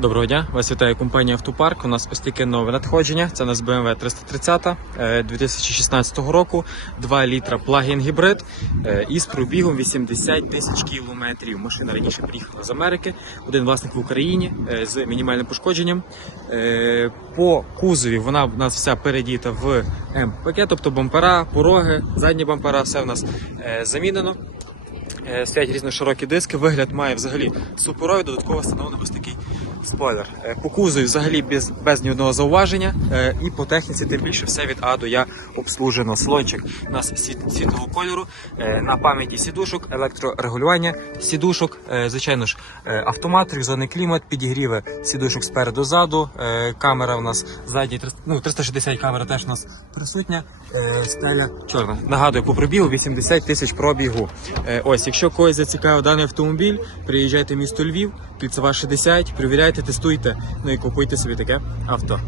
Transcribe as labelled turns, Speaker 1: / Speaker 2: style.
Speaker 1: Доброго дня, вас вітає компанія Автопарк. У нас таке нове надходження. Це у нас BMW 330 е, 2016 року, 2 літра плагін гібрид е, із пробігом 80 тисяч кілометрів. Машина раніше приїхала з Америки, один власник в Україні е, з мінімальним пошкодженням. Е, По кузові вона в нас вся передіта в М-пакет, тобто бампера, пороги, задні бампера, все в нас е, замінено. Е, Стоять різноширокі диски, вигляд має взагалі суперовий, додатково встановлений ось такий спойлер. Е, По кузові взагалі без, без ні одного зауваження. е, І по техніці тим більше все від А до Я обслужено. Слончик у нас світ, світлого кольору, е, на пам'яті сідушок, електрорегулювання сідушок, звичайно ж, автомат, різоний клімат, підігріви сідушок спереду ззаду. Камера у нас задній, ну, 360 камера теж у нас присутня. Стеля чорна. Нагадую, по пробігу 80 тисяч пробігу. Ось, якщо когось зацікавив даний автомобіль, приїжджайте в місто Львів, кільцева 60, перевіряйте, тестуйте, ну і купуйте собі таке авто.